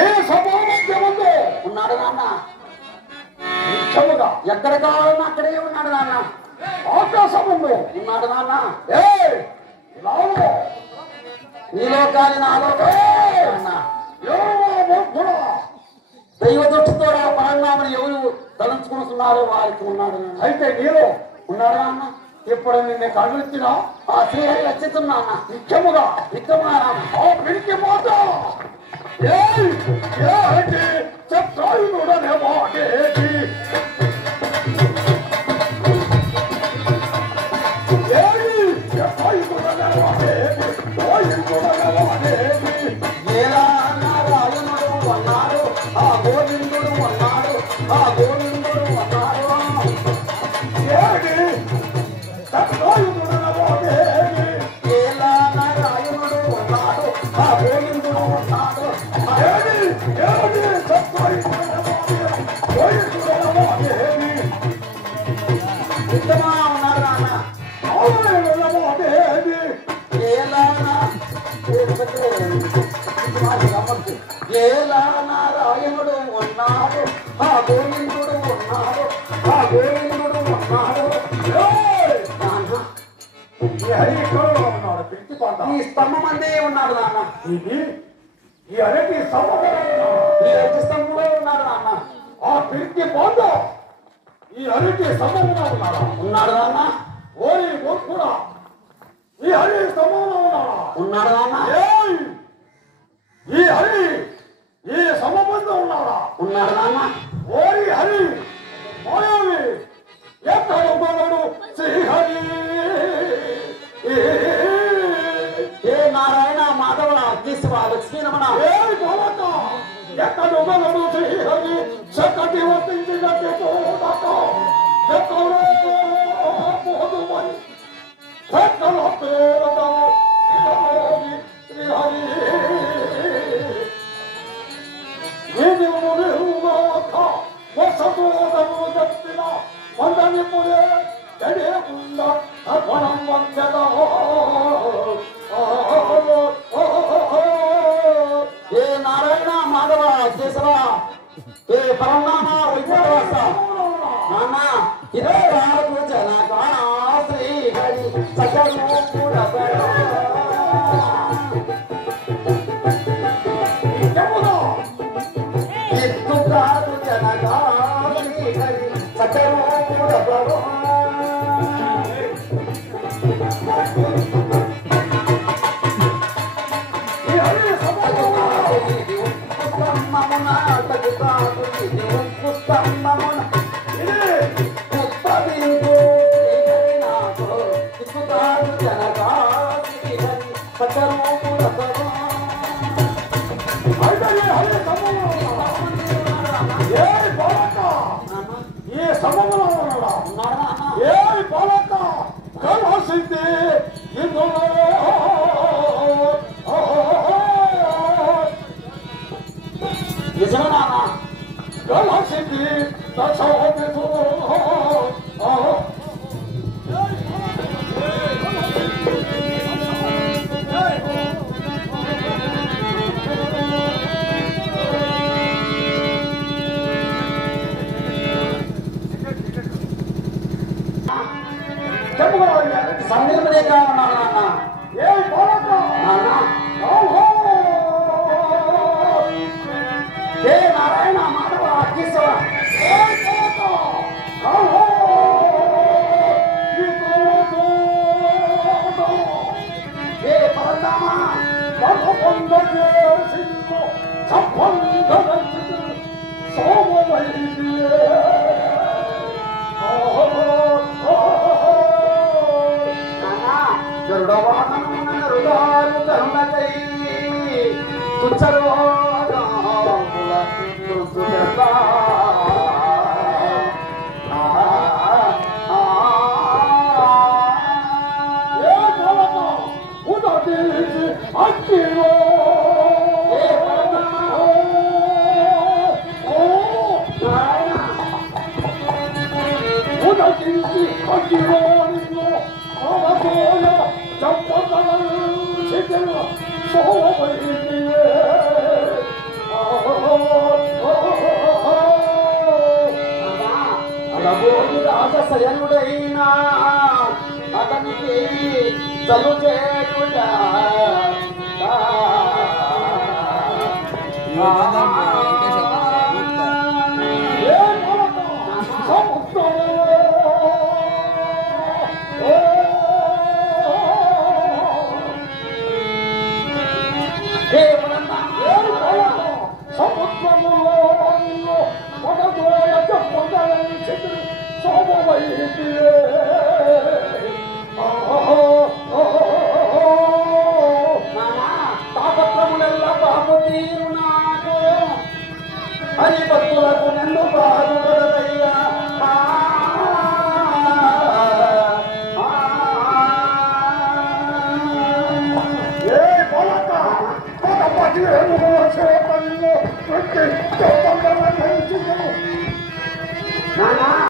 ఏ సభామధ్యమంలో ఉన్నాడు నాన్న. నిత్యముగా ఎక్కడ కావాలన్నా అక్కడే ఉన్నాడు నాన్న. ఆకాశముందు ఉన్నాడు నాన్న. లాలో నీలో కాని నాలో నాన్న. దైవ దృష్టితో పరంగామని ఎవరు తలంచుకుంటున్నారో వారికి ఉన్నాడు నాన్న. అయితే నీలో ఉన్నాడు నాన్న. ఇప్పుడు నిన్ను కళ్ళిచ్చినా ఆ శ్రీహరి రచిస్తున్నా నిత్యముగా నిత్యముగా ఆ పిడికి మాట ఏంటి చెప్తాయుడనే మాటేటి చెప్తాయుడనే మాటేటి మాటేటి ఎలా నారాయణుడు అన్నాడు, ఆ గోవిందుడు అన్నాడు, ఆ గోవిందుడు అన్నాడు. ఏడి చెప్తాయుడనే మాటేటి ఎలా నారాయణుడు అన్నాడు, ఆ గోవిందుడు అన్నాడు. ఏడి చెప్తాయుడనే మాటేటి నిత్యమా ఉన్నాడు నాన్న. ఏలా నారాయణుడు ఉన్నాడు, ఆ గోవిందుడు ఉన్నాడు, ఆ గోవిందుడు ఉన్నాడు. నాన్న, ఈ స్తంభం అందే ఉన్నాడు నాన్న. ఈ అరటి సమూహంలో ఈ అరటి స్తంభంలో ఉన్నాడు నాన్న. ఆ పిరికి బాండ ఈ అరటి సమూహంలో ఉన్నాడా ఉన్నాడు నాన్న. ఓరి కూడా ఈ హరి సమూహంలో ఉన్నాడా ఉన్నాడు నాన్న. ఈ హరి ఈ సమబంధం ఉన్నాడా ఉన్నాడు నాన్న. ఓరి హరి మాయావి ఎక్కడ ఉన్నాడు శ్రీహరి ఏ నారాయణ మాధవ కేశవ లక్ష్మీరమణ ఎక్కడ ఉన్నాడు శ్రీహరి చక్కటి వర్తించినట్టు ఎక్కడ పేరు శ్రీహరి వసతోదము చెప్పిన వందని పురే గడియకుండ అర్పణం వంచదా ఏ నారాయణ మాధవ కేశవ ఏ పరమామ వైకుంఠవాస నాన్న ఇదే కాలకు జనకా శ్రీహరి సకలూపుర ఎత్తుకారు జనకా శ్రీహరి సకలూపుర ఏ సమయంలో ఉన్నాడా ఏ బాలక కలసితే ఇందులో నిజమే నాన్న. కలసితే దశోపితో సందీపనేగా ఉన్నాడు నాన్న. ఏ బాలక నాన్న ఏ నారాయణ మాధవ కేశవ ఏ పరందామ గరుడవాహనమున రుదారు కరుణకై తుచ్చరోగాముల తుతుడతా అక్కిలో ఉదకించి అక్కిలో నిన్ను అవతోయ చంపదల శిఖర సోమై శయనుడైనా అతనికి చలు చేయుట సముద్రములో పొగదోయ చెప్పగలని చెట్టు శోభవైతే